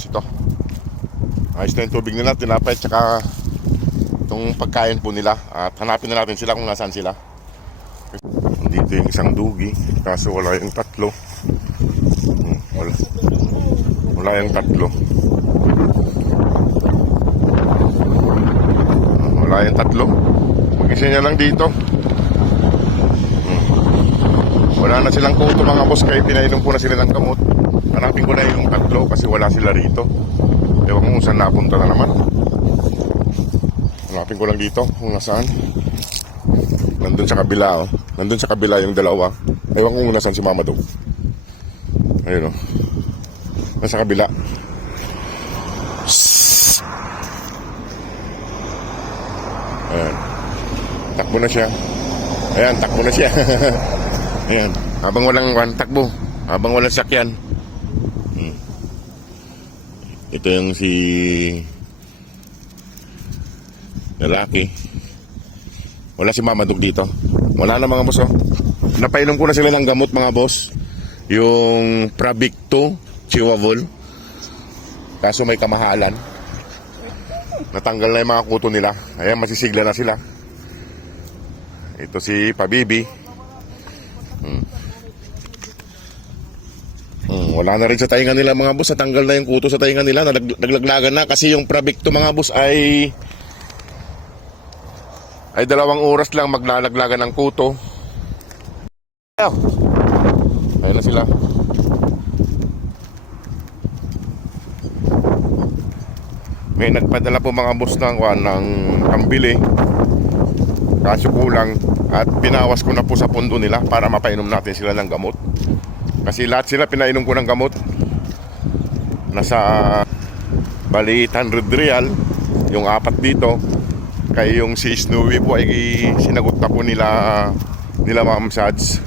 Ito. Ayos na yung tubig nila, tinapay, tsaka itong pagkain po nila. At hanapin na natin sila kung nasaan sila. Dito yung isang dugi, kaso wala yung tatlo. Wala yung tatlo. Wala yung tatlo. Mag-isa niya lang dito. Wala na silang kuto mga boss, kaya pinainom ko na sila ng gamot. Hanapin ko na yung tatlo kasi wala sila rito. Ewan ko kung saan napunta na naman. Hanapin ko lang dito kung nasaan. Nandun sa kabila, oh. Nandun sa kabila yung dalawa. Ewan ko kung nasaan si Mama Dog. Ayun, oh. Nasa kabila. Ayan. Takbo na siya. Ayan, takbo na siya. Ayan. Habang walang takbo. Habang walang sakyan. Ito yung si lalaki. Wala si Mama Dog dito. Wala na mga boss, oh. Napainom ko na sila ng gamot mga boss. Yung Pravicto Chewable. Kaso may kamahalan. Natanggal na yung mga kuto nila. Ayan, masisigla na sila. Ito si Pabibi. Wala na rin sa tainga nila mga boss. Natanggal na yung kuto sa tainga nila. Naglaglagan na kasi yung Pravicto mga boss ay 2 oras lang maglalaglagan ng kuto. Ayun na sila. May nagpadala po mga boss ng pambili. Kaso kulang. At pinawas ko na po sa pundo nila para mapainom natin sila ng gamot. Kasi lahat sila pinainom ko ng gamot. Nasa bali 100 real yung 4 dito. Kaya yung si Snowy po ay sinagot na po nila Ma'am Sads.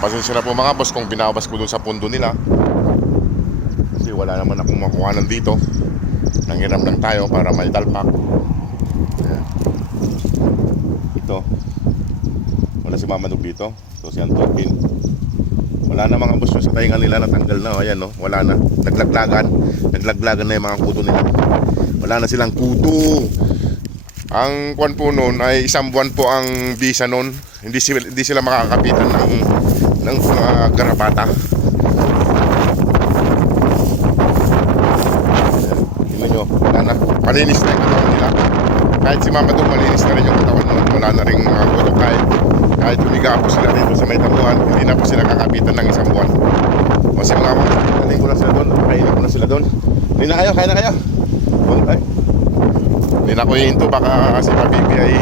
Pasensya na po mga boss kung binawas ko dun sa pundo nila. Kasi wala naman akong makuhanan dito. Nanghiram lang tayo para may talpak. Ayan. Ito. Wala si Mama Dog dito. So si Antokin. Wala na mga boss sa tainga nila, natanggal na. Ayan, no? Wala na. Naglaglagan na yung mga kuto nila. Wala na silang kuto. Ang kuwan po noon ay 1 buwan po ang visa noon. Hindi sila makakapitan ng mga garapata. Tingnan nyo, wala na. Malinis na yung katawan nila. Kahit si Mama Dog, malinis na rin yung katawan noon. Wala na rin kuto kahit humiga po sila dito sa may tabuhan, hindi na po sila kakapitan ng 1 buwan. Kasi mga mga, naling ko na sila doon, kainin ko na sila doon. Hindi na kayo. Hindi na ko hihinto, baka si Pabibi ay